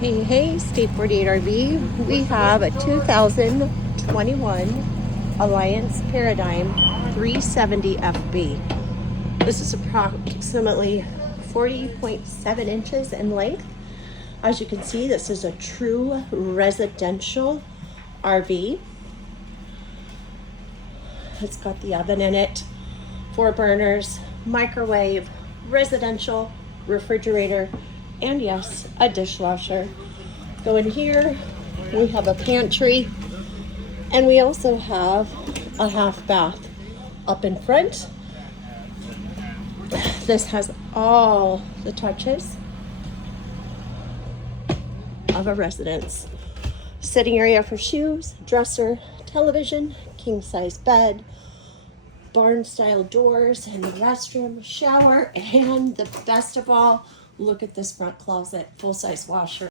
Hey, State 48 RV. We have a 2021 Alliance Paradigm 370 FB. This is approximately 40.7 inches in length. As you can see, this is a true residential RV. It's got the oven in it, 4 burners, microwave, residential, refrigerator, and yes, a dishwasher. Go in here, we have a pantry, and we also have a half bath up in front. This has all the touches of a residence. Sitting area for shoes, dresser, television, king size bed, barn style doors in the restroom, shower, and the best of all, look at this front closet, full size washer.